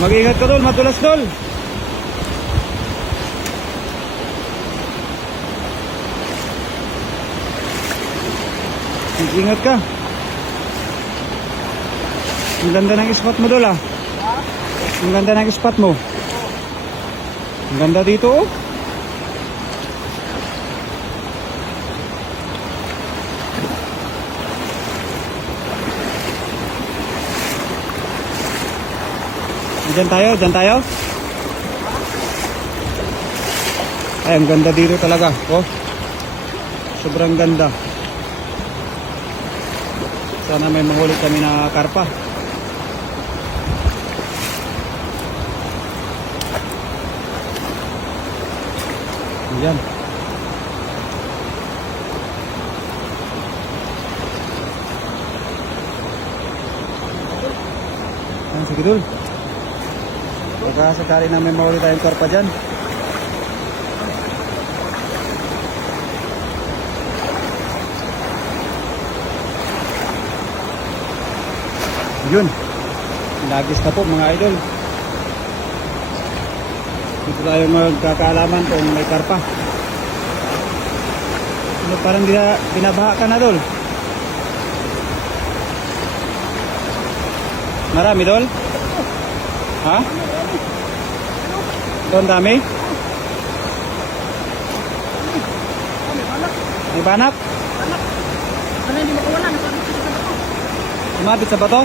Mag-ingat ka dol, madulas dol. Mag-ingat ka. Ang ganda ng spot mo dol ah. Ang ganda ng spot mo. Ang ganda dito oh. Diyan tayo. Ay, ang ganda dito talaga. Oh. Sobrang ganda. Sana may mahuli kami na karpa. Ayan. Ayan, sige dul. Baka sakali na may mahuli tayong karpa dyan. Yun. Lagis na po mga idol. Dito tayo magkakaalaman kung may karpa. Ano, parang binabaha ka na dol. Marami dol? Ha? Doon dami? May banak? Ano hindi makawala? Sumabit sa bato?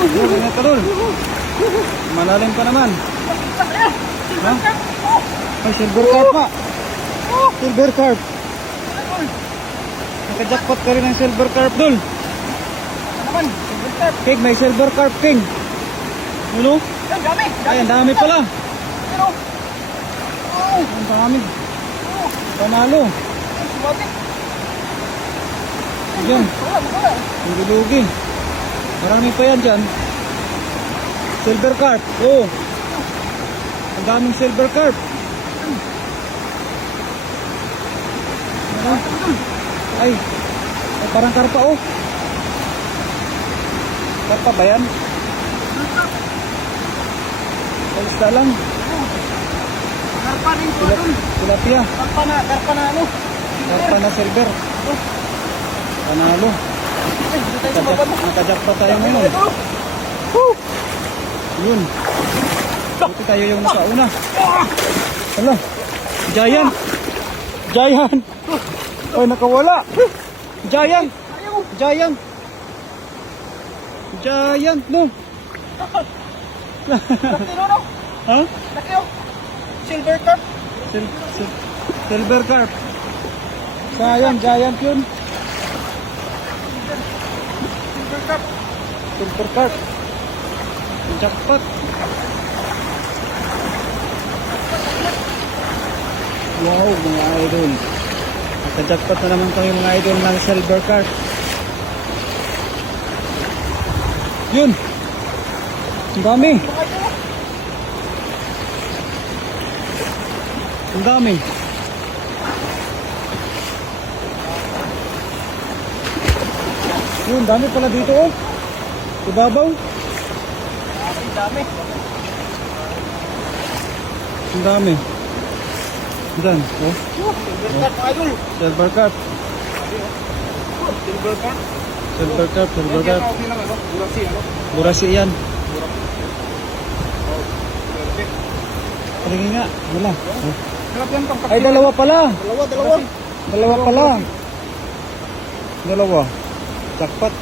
Ingat ka dul. Malalim pa naman. Ha? Ay, silver carp pa. Silver carp. Nakajackpot ka rin ng silver carp dul. Naman, silver carp. King, may silver carp king. Ano? Ang dami. Ay, ang dami pala. Pero, Ang dami. Panalo. sumatik. Diyan. Wala. Ang gulugi. Marami pa yan dyan. Silver carp. Oo. Ang daming silver carp. Ano? Ay. Ay, parang karpa oh. Karpa ba yan? Kalista lang. Karpa rin po doon. Tilapia. Karpa na ano. Karpa na silver. Panalo. Ay, dito tayo sa baba mo. Nakajackpot tayo ngayon. Woo! Yun. Buti tayo yung nakauna. Hala. Giant. Giant. Ay, nakawala. Giant. Giant. Giant, no? Laki no? Ha? Laki oh. Silver carp. Silver carp. Giant yun. Silver carp. Silver carp. Jackpot. Wow, mga idol. Naka-jackpot na naman kami mga idol ng silver carp. Yun. Ang dami. Ang dami. Yun, dami pala dito oh. Ibabaw. Ang dami. Ang dami. Diyan, oh. Silver carp, idol. Silver carp. Silver carp. Silver carp, silver carp. Okay lang ano. Burasi ano. Burasi yan. Patingin nga, wala. Oh. Sarap yan pang Ay, dalawa pala. Dalawa. Dalawa pala. Dalawa. Jackpot.